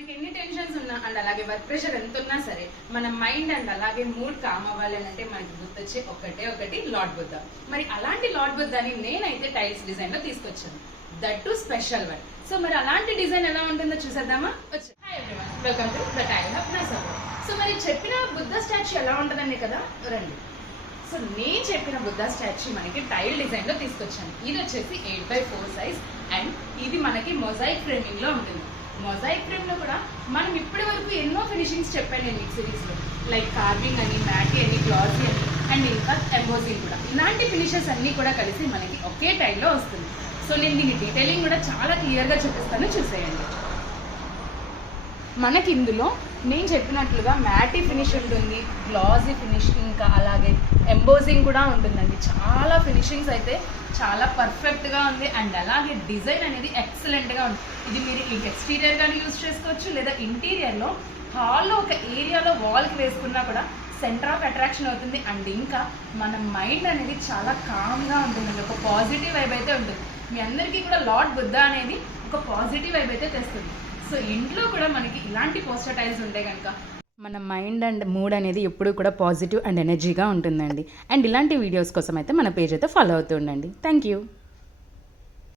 మనకి ఎన్ని టెన్షన్స్ ఉన్నా అండ్ అలాగే వర్క్ ప్రెషర్ ఎంత ఉన్నా సరే మన మైండ్ అండ్ అలాగే మూడ్ కామ్ అవ్వాలి అంటే మనకి గుర్తొచ్చే ఒకటి లార్డ్ బుద్ధ. మరి అలాంటి లార్డ్ బుద్ధాని నేనైతే టైల్స్ డిజైన్ లో తీసుకొచ్చాను, that to special one. So మరి అలాంటి డిజైన్ ఎలా ఉంటుందో చూసేద్దామా? వచ్చి hi everyone, welcome to the tile hub నా సభ. సో మరి చెప్పిన బుద్ధ స్టాచ్యూ ఎలా ఉంటుందండి కదా, రండి. సో నేను చెప్పిన బుద్ధ స్టాచ్యూ మనకి టైల్ డిజైన్ లో తీసుకొచ్చాను. ఇది వచ్చేసి 8x4 సైజ్ అండ్ ఇది మనకి మొజాయిక్ ఫ్రేమింగ్ లో ఉంటుంది. మొజాయిక్ ఫ్రేమ్ లో కూడా మనం ఇప్పటి వరకు ఎన్నో ఫినిషింగ్స్ చెప్పాను నేను ఈ సిరీస్ లో, లైక్ కార్వింగ్ అని, మ్యాటీ అని, గ్లాసీ అని అండ్ ఇంకా ఎంబోసింగ్ కూడా. ఇలాంటి ఫినిషెస్ అన్ని కూడా కలిసి మనకి ఒకే టైల్లో వస్తుంది. సో నేను దీని డీటెయిలింగ్ కూడా చాలా క్లియర్గా చూపిస్తాను, చూసేయండి. మనకి ఇందులో నేను చెప్పినట్లుగా మ్యాటీ ఫినిష్ ఉంటుంది, గ్లాసీ ఫినిష్, ఇంకా అలాగే ఎంబోజింగ్ కూడా ఉంటుందండి. చాలా ఫినిషింగ్స్ అయితే చాలా పర్ఫెక్ట్గా ఉంది అండ్ అలాగే డిజైన్ అనేది ఎక్సలెంట్గా ఉంది. ఇది మీరు ఎక్స్టీరియర్గానే యూజ్ చేసుకోవచ్చు, లేదా ఇంటీరియర్లో హాల్లో ఒక ఏరియాలో వాల్కి వేసుకున్నా కూడా సెంటర్ ఆఫ్ అట్రాక్షన్ అవుతుంది. అండ్ ఇంకా మన మైండ్ అనేది చాలా కామ్గా ఉంటుందండి, ఒక పాజిటివ్ వైబ్ అయితే ఉంటుంది. మీ అందరికీ కూడా లార్డ్ బుద్ధ అనేది ఒక పాజిటివ్ వైబ్ అయితే తెస్తుంది. సో ఇంట్లో కూడా మనకి ఇలాంటి పోస్టర్ టైల్స్ ఉంటే కనుక మన మైండ్ అండ్ మూడ్ అనేది ఎప్పుడూ కూడా పాజిటివ్ అండ్ ఎనర్జీగా ఉంటుందండి. అండ్ ఇలాంటి వీడియోస్ కోసం అయితే మన పేజ్ అయితే ఫాలో అవుతూ ఉండండి. Thank you.